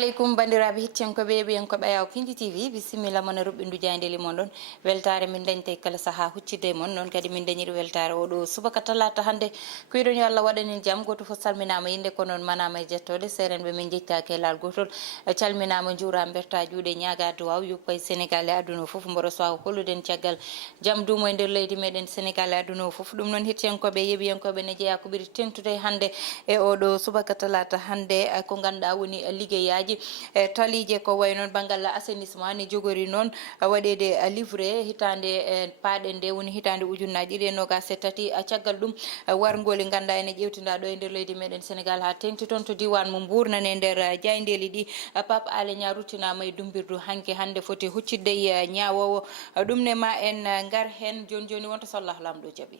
alaikum bandiraɓe hettiyankoɓe ɓiyankoɓe ayaw Piindi TV bisimilla moon e ruɓɓindu jayndeli moon ɗon weltare min dañte kala saaha huccidde moon noon kadi min dañiri weltare oɗo subaka talata hannde kuyiɗon yo Allah waɗanin jaam goto fof salminama yinde ko noon manama e jettode serenɓe min jettaki e laal gotol calminama juurama berta juuɗe ñaaga duwaw yuppa e Sénégal e aduna foof mboɗo sowa holluden caggal jaam duumo e nder leydi meɗen Sénégal e aduna o foof ɗum noon hettiyankoɓe yeeɓiyankoɓe ne jeeya ko ɓiiri tengtude hannde e oɗo subaka talata hannde ko ganduɗa woni liggeyaji talije ko way noon banggal assainissement ne jogori noon waɗede livré hitande paaɗen nde woni hitande ujunnaji ɗiɗi e nogas e tati caggal ɗum wargoli ganduɗa ene ƴewtinɗa ɗo e nder leydi meɗen Sénégal ha tengti toon to diwan mo Mbour nane nder jayndeli ɗi Pape Alé Niang ruttinama e dumbirdu hanke hande foti huccidde e ñawowo ɗum ne ma en gar hen joni joni wonto so Allah lamɗo jaaɓi.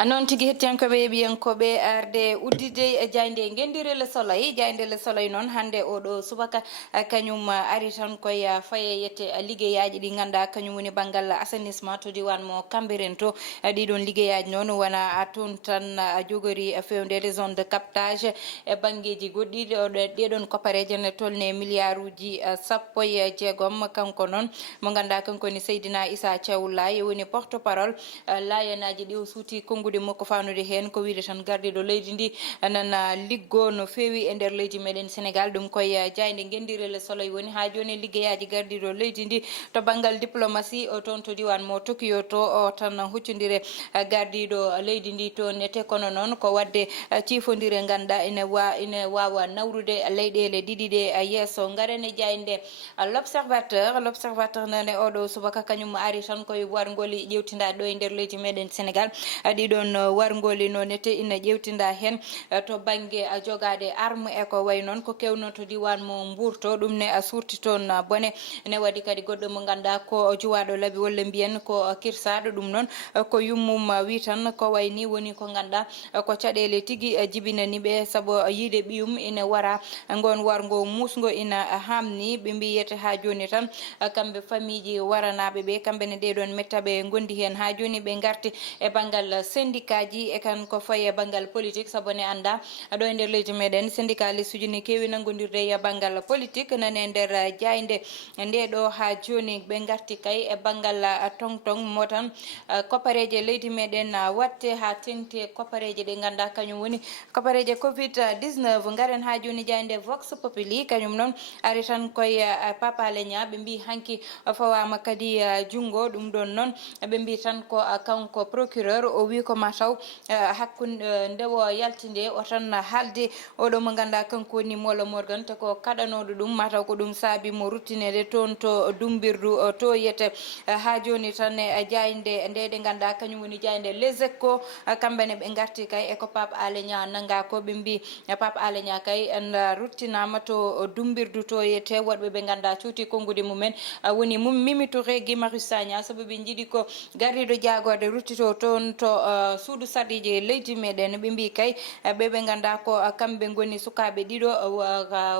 noon tigui hettiyankoɓe yeeɓiyankoɓe arde uddide e jayde guendirele soleil jaydele soleil noon hande oɗo subaka kañum ari tan koye faye yette liggeyaji ɗi ganduɗa kañum woni banggal assainissement to diwan mo Cambérène to ɗiɗon liggeyaji noon wona toon tan jogori fewndede zone de captage e banggueji goɗɗi ɗeɗon copareje ne tolne milliard uji sappo e jeegom kanko noon mo ganduɗa kanko ni Seydina Issa Thiaw Laye woni porte parole layenaji ɗi o suuti kongude makko fanude hen ko wiide tan gardiɗo leydi ndi nana liggo no feewi e nder leydi meɗen Sénégal ɗum koye jayde guendirele soleil woni ha joni liggeyaji gardiɗo leydi ndi to banggal diplomatie o toon to diwan mo Tokyo to o tan huccodire gardiɗo leydi ndi toon ete kono noon ko wadde cifodire ganduɗa ene wawa nawrude leyɗele ɗiɗi ɗe yesso garene jayde l'observateur nane oɗo subaka kañum ari tan koye wargoli ƴewtinɗa ɗo e nder leydi meɗen Sénégal ɗiɗon wargoli noon ete ina ƴewtinda hen to banggue jogade arme e ko way noon ko kewno to diwan mo Mbour to ɗum ne surti toon bone ne waɗi kadi goɗɗo mo ganduɗa ko juwaɗo laabi walla mbiyen ko kirsaɗo ɗum noon ko yummum wi tan ko way ni woni ko ganduɗa ko caɗele tigui jibinaniɓe saabu yiide ɓiyum ina wara gon wargo musgo ina hamni ɓe mbiyete ha joni tan kamɓe famille ji waranaɓe ɓe kamɓene ɗeɗon mettaɓe gondi hen ha joni ɓe garti e banggal syndicat ji e kan ko faye banggal politique saabu ne anda ɗo e nder leydi meɗen syndicaliste uji ne kewi naggodirde e banggal politique nane nder jayde nde ɗo ha joni ɓe garti kay e banggal tong motan copareje leydi meɗen watte ha tengti copareje ɗe ganduɗa kañum woni copareje covid-19 garen ha joni jayde vox populi kañum noon ari tan koye Pape Alé Niang ɓe mbi hanki fawama kadi jungo ɗum ɗon noon ɓe mbi tan ko kanko procureur o wi ko mataw hakkude ndewo yaltinde o tan haalde oɗo mo ganduɗa kanko woni Mola Morgan te ko kaɗanoɗo ɗum mataw ko ɗum saabi mo ruttinede toon to dumbirdu to yete ha joni tan e jayde nde ɗe ganduɗa kañum woni jayde les échos kamɓene ɓe garti kay eko Pape Alé Niang nanga ko ɓe mbi Pape Alé Niang kay en ruttinama to dumbirdu to yete woɗɓe ɓe ganduɗa cuuti kongude mumen woni Mimi Touré Guy Marius Sagna saabu ɓe jiiɗi ko gardiɗo jagode ruttito toon to suudu sarɗiji leydi meɗen ɓe mbi kay ɓeɓe ganduɗa ko kamɓe goni sukaɓe ɗiɗo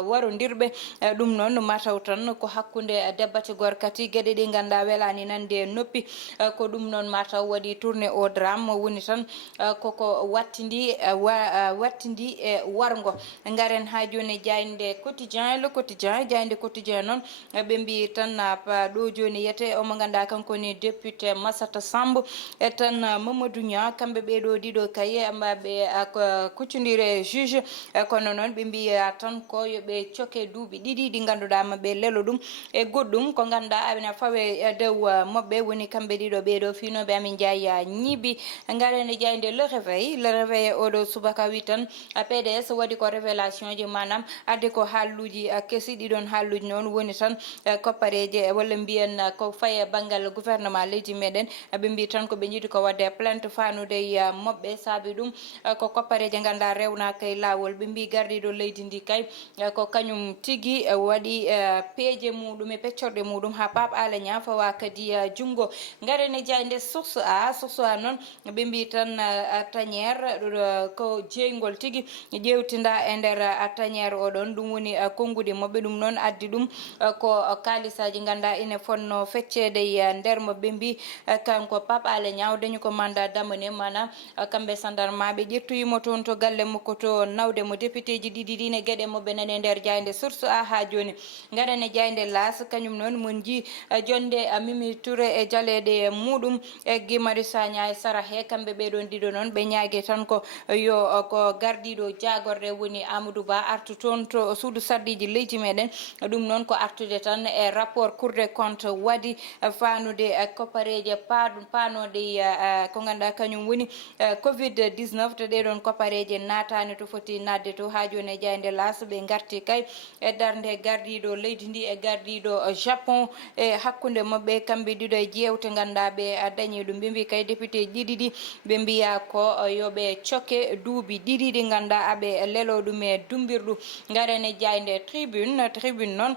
warodirɓe ɗum noon mataw tan ko hakkude debbati gorkati gueɗe ɗi ganduɗa welani nande noppi ko ɗum noon mataw waɗi tourné au drame woni tan koko wattidi e wargo garen ha joni jayde quotidien le quotidien jayde quotidien noon ɓe mbi tan ɗo joni yete omo ganduɗa kanko ni député Massata Samb e tan Mamadou Niang kamɓe ɓeɗo ɗiɗo kay ɓe kuccodire juge kono noon ɓe mbiya tan ko yoɓe coke duuɓi ɗiɗi ɗi ganduɗa maɓe lelo ɗum e goɗɗum ko ganduɗa ane fawe dow mobɓe woni kamɓe ɗiɗo ɓeɗo finoɓe amin jaya ñiibi garene jayde le réveil oɗo subaka wi tan PDS waɗi ko révélation ji manam adde ko haalluji keesi ɗiɗon haalluji noon woni tan koppareje walla mbiyen ko faye banggal gouvernement leydi meɗen ɓe mbi tan ko ɓe jiiɗi ko wadde plainte fanude moɓɓe saabi ɗum ko koppareje ganduɗa rewnaka e lawol ɓe mbi gardiɗo leydi ndi kay ko kañum tigui waɗi peeje muɗum e peccorɗe muɗum ha Pape Alé Niang fawa kadi jungo garene jayde source a noon ɓe mbi tan tañere ko jeygol tigui ƴewtinda e nder tañere oɗon ɗum woni kongude moɓɓe ɗum noon addi ɗum ko kalisaji ganduɗa ine fonno feccede nder mo ɓe mbi kanko Pape Alé Niang dañi ko mandat d'amener mana kambe sandarmaɓe ƴettoyimo toon to galle makko to nawde mo député ji ɗiɗi ɗine gueɗe mo benane nder jayde source a ha joni gaɗane jayde las kañum noon mon ji jonde Mimi Touré e jaleɗe muɗum e Guy Marius Sagna e Sara he kamɓe ɓeɗon ɗiɗo noon ɓe ñaagui tan ko yo ko gardiɗo jagorde woni Amadou Ba artu toon to suudu sardiji leydi meɗen ɗum noon ko artude tan e rapport Cour des comptes waɗi fanude koppareje panode ko ganduɗa kañum woni covid 19 to ɗeɗon koppareje natani to foti nadde to ha joni e jayde las ɓe garti kay e darde gardiɗo leydi ndi e gardiɗo Japon e hakkude mabɓe kamɓe ɗiɗo e jewte ganduɗa ɓe dañi ɗum ɓe mbi kay député ɗiɗi ɗi ɓe mbiya ko yoɓe cokke duuɓi ɗiɗi ɗi ganduɗa aɓe lelo ɗum e dumbirɗu garene jayde tribune noon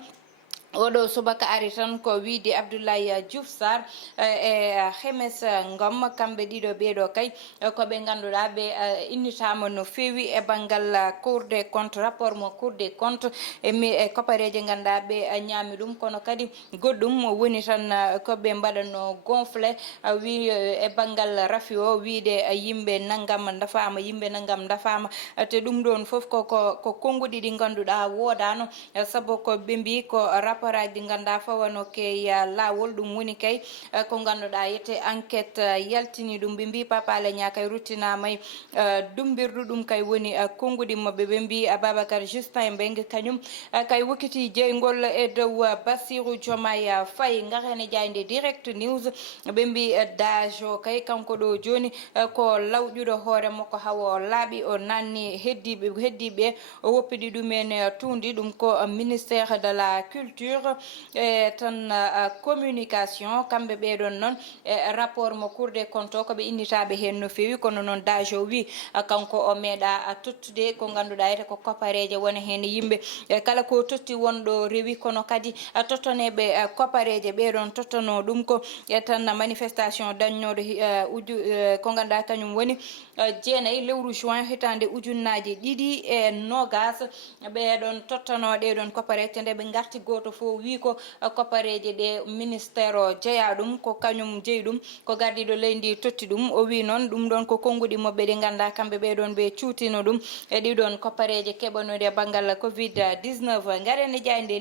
oɗo subaka ari tan ko wiide Abdoulaye Diouf Sarr e Hemes Ngom kamɓe ɗiɗo ɓeɗo kay koɓe ganduɗa ɓe innitama no fewi e banggal Cour des comptes rapport mo Cour des comptes e koppareje ganduɗa ɓe ñaami ɗum kono kadi goɗɗum woni tan koɓe mbaɗano gonflé wi e banggal rafi o wiide yimɓe naggam dafama te ɗum ɗon foof ko konguɗi ɗi ganduɗa wodano saabu ko ɓe mbi ko rapport aji ɗi ganduɗa fawano ke lawol ɗum woni kay ko ganduɗa yete enquête yaltini ɗum ɓe mbi Papa Alé Niang kay ruttinamayi dumbirdu ɗum kay woni konguɗi mabɓe ɓe mbi Babacar Justin Mbengue kañum kay wokkiti jeygol e dow Bassirou Diomaye Faye garene jayde direct news ɓe mbi dajo kay kanko ɗo joni ko lawƴuɗo hoore makko hawo laaɓi o nanni heddiɓe o woppiɗi ɗumen tundi ɗum ko ministère de la culture e tan communication kamɓe ɓeɗon noon e rapport mo Cour des comptes o koɓe innitaɓe hen no fewi kono noon dajo wi kanko o meeɗa tottude ko ganduɗa ete ko koppareje wona hen yimɓe kala ko totti wonɗo rewi kono kadi tottoneɓe koppareje ɓeɗon tottono ɗum ko e tan manifestation dañnoɗo ko ganduɗa kañum woni jeenayyi lewru juin hitande ujunnaje ɗiɗi e nogas ɓeɗon tottano ɗeɗon koppareje nde ɓe garti goto fo wi ko koppareje ɗe ministére o jeeya ɗum ko kañum jeeyi ɗum ko gardiɗo leydi totti ɗum o wi noon ɗum ɗon ko konguɗi mabɓe ɗi ganduɗa kamɓe ɓeɗon ɓe cuutino ɗum e ɗiɗon koppareje keɓanude banggal covid 19 garene jayde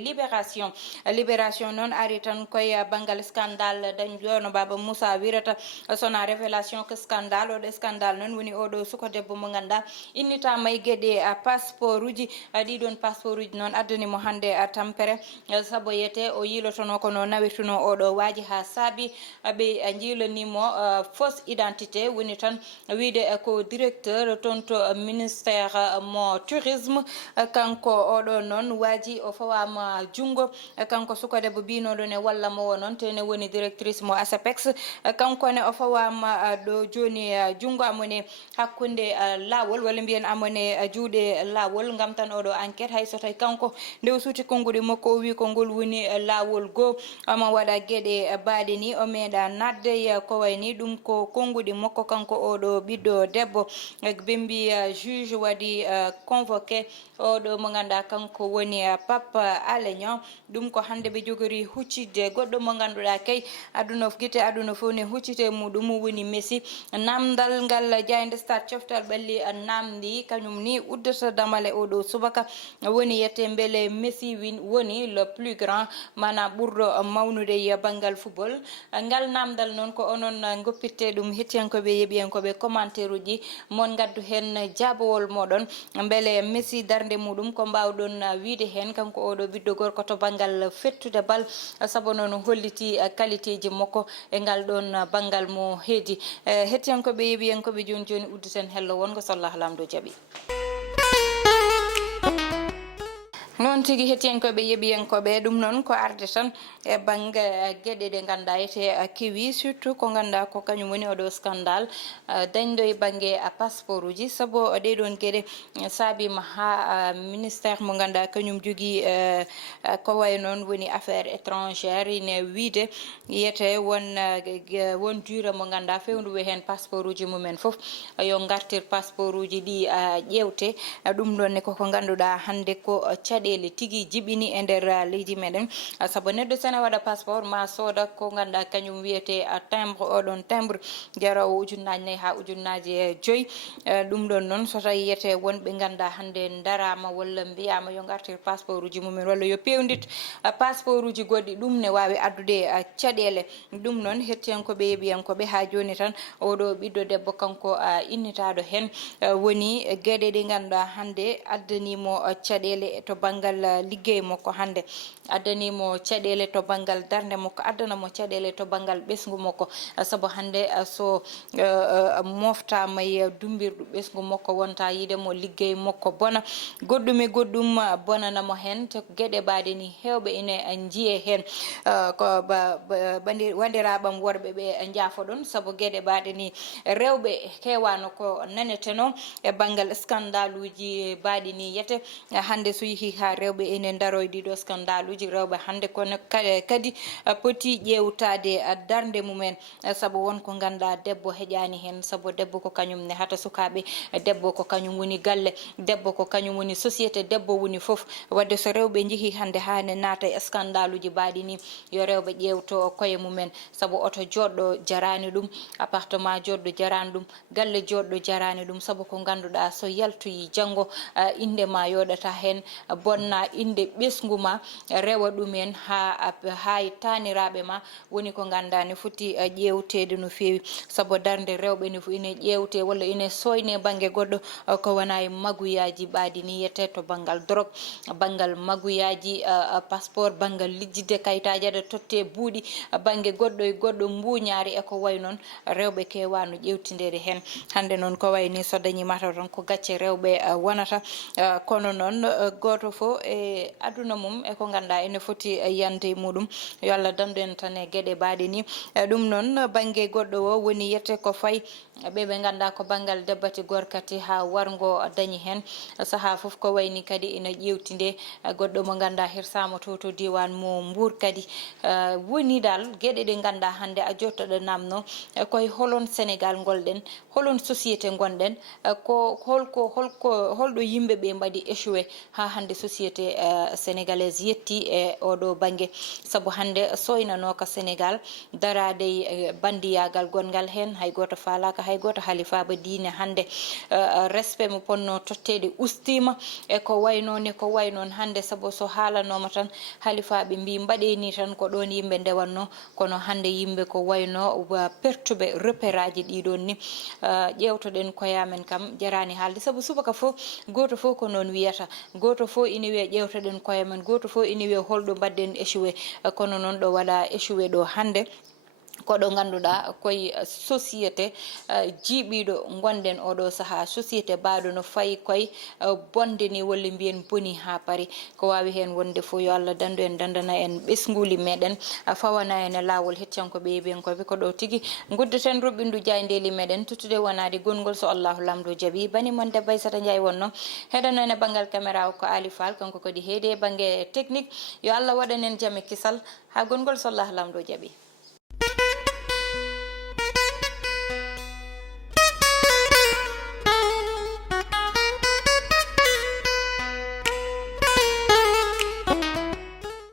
libération noon ari tan koye banggal scandale dañjono Baba Moussa wirata sona révélation que scandale oɗo scandale noon woni oɗo suko debbo mo ganduɗa innitama e gueɗe passeport uji ɗiɗon passeport uji noon addanimo hande tampere saabu yete o yilotono kono nawirtuno oɗo waaji ha saabi ɓe jiilanimo fausse identité woni tan wiide ko directeur toon to ministère mo tourisme kanko oɗo noon waaji o fawama jungo kanko sukadeɓe binoɗon e walla mo o noon tene woni directrice mo ASAPEX kankone o fawama ɗo joni jungo amone hakkude lawol walla mbiyen amone juuɗe lawol gam tan oɗo enquête hay so tawi kanko nde o suuti konguɗi makko o wi ko ngol woni lawol goo omo waɗa gueɗe baaɗe ni o meeɗa nadde ko wayni ɗum ko konguɗi makko kanko oɗo ɓiɗɗo debbo ɓe mbi juge waɗi convoqué oɗo mo ganduɗa kanko woni Pape Alé Niang ɗum ko hande ɓe jogori huccidde goɗɗo mo ganduɗa kay aduna guite aduna fof ne huccite muɗum woni Messi namdal ngal jayde stade coftal ɓalli namdi kañum ni uddata damale oɗo subaka woni yette beele Messi woni le plus grand mana ɓurɗo mawnude e banggal football ngal namdal noon ko onon goppitte ɗum hettiyankoɓe yeeɓiyankoɓe commentaire uji mon gaddu hen jabowol moɗon beele Messi darde muɗum ko mbawɗon wiide hen kanko oɗo ɓiɗɗo gorko to banggal fettude bal saabu noon holliti qualité ji makko e ngal ɗon banggal mo heedi hettiyankoɓe yeeɓiyankoɓe joni joni udditen hello wongo sallah lamdo jaaɓi noon tigi hettiyankoɓe yeeɓiyankoɓe ɗum noon ko arde tan e banggue gueɗe ɗe ganduɗa ete keewi surtout ko ganduɗa ko kañum woni oɗo scandale dañɗo e banggue passeport uji saabu ɗeɗon gueɗe saabima ha ministére mo ganduɗa kañum jogui ko way noon woni affaire étrangère ine wiide yiyete won durée mo ganduɗa fewnuwe hen passeport uji mumen foof yo gartir passeport uji ɗi ƴewte ɗum ɗonne koko ganduɗa hande ko caɗele caɗele tigi jibini e nder leydi meɗen saabu neɗɗo sene waɗa passeport ma sooda ko ganduɗa kañum wiyete timbre oɗon timbre jarawo ujunnaji nayyi ha ujunnaji joyyi ɗum ɗon noon so tawi yiyete wonɓe ganduɗa hande darama walla mbiyama yo gartir passeport uji mumen walla yo pewdit passeport uji goɗɗi ɗum ne wawi addude caɗele ɗum noon hettiyankoɓe yeeɓiyankoɓe ha joni tan oɗo ɓiɗɗo debbo kanko innitaɗo hen woni gueɗe ɗe ganduɗa hande addanimo caɗele to banggal liggey makko hande addanimo caɗele to banggal darde makko addanamo caɗele to banggal ɓesgu makko saabu hande so moftama e dumbirɗu ɓesgu makko wonta yiidemo liggey makko bona goɗɗum e goɗɗum bonanamo hen to gueɗe baɗe ni hewɓe ine jiiye hen ko wandiraɓam worɓe ɓe jaafoɗon saabu gueɗe baɗe ni rewɓe kewano ko naneteno e banggal scandale uji baɗi ni yete hande so yeehi ha rewɓe ene daroy ɗiɗo scandale uji rewɓe hande kono kadi poti ƴewtade darde mumen saabu wonko ganduɗa debbo heƴani hen saabu debbo ko kañum ne hata sukaɓe debbo ko kañum woni galle debbo ko kañum woni société debbo woni foof wadde so rewɓe jeehi hande hane naata e scandale uji baɗi ni yo rewɓe ƴewto koye mumen saabu oto joɗɗo jarani ɗum appartement joɗɗo jarani ɗum galle joɗɗo jarani ɗum saabu ko ganduɗa so yaltoyi janggo inde ma yoɗata hen bonna inde ɓesgu ma rewa ɗumen ha taniraɓe ma woni ko ganduɗa ne foti ƴewtede no fewi saabu darde rewɓe ne ine ƴewte walla ine soyne banggue goɗɗo ko wona e maguyaji ɓaadi ni yette to banggal drogue banggal maguyaji passeport banggal lijjide kayitaji aɗa totte buuɗi banggue goɗɗo e goɗɗo mbuñaari e ko way noon rewɓe kewano ƴewtidede hen hande noon ko wayni so dañi mataw tan ko gacce rewɓe wonata kono noon goto fo e aduna mum e ko ganduɗa ene foti yande e muɗum yo Allah dandu en tan e gueɗe baɗe ni ɗum noon banggue goɗɗo o woni yette ko fayi ɓe ganduɗa ko banggal debbati gorkati ha wargo dañi hen saaha foof ko wayni kadi ina ƴewtide goɗɗo mo ganduɗa hirsama to diwan mo Mbour kadi woni dal gueɗe ɗe ganduɗa hande a jottaɗo namno koye holon Sénégal golɗen holon société gonɗen ko holɗo yimɓeɓe mbaɗi échoué ha hande société sénégalaise yetti e oɗo banggue saabu hande soynanoka Sénégal darade bandiyagal gongal hen hay goto falaka hay goto haalifaba diine hande respect mo ponno tottede ustima e ko wayno ne ko way noon hande saabu so haalanoma tan haalifaɓe mbi mbaɗeni tan ko ɗon yimɓe ndewanno kono hande yimɓe ko wayno pertuɓe repère aji ɗiɗon ni ƴewtoɗen koyamen kam jarani haalde saabu subaka fo goto fo ko noon wiyata goto fo ina wiya ƴewtoɗen koyamen goto fo ina wiya holɗo mbadden échoué kono noon ɗo waɗa échoué ɗo hande koɗo ganduɗa koye société jiiɓiɗo gonɗen oɗo saaha société baɗo no fayi koye bonde ni walla mbiyen boni ha paari ko wawi hen wonde fo yo Allah dandu en dandana en ɓesguli meɗen fawana en e lawol hettiyankoɓe yeeɓiyankoɓe ko ɗo tigui guddeten ruɓɓindu jayndeli meɗen tuttude wonade gongol so Allahu lamdo jaaɓi bani mon debba Aissata Ndiaye wonno heɗano en e banggal caméra o ko Ali Fall kanko kadi heedi e banggue technique yo Allah waɗanen jaame kisal ha gongol so Allahu lamdo jaaɓi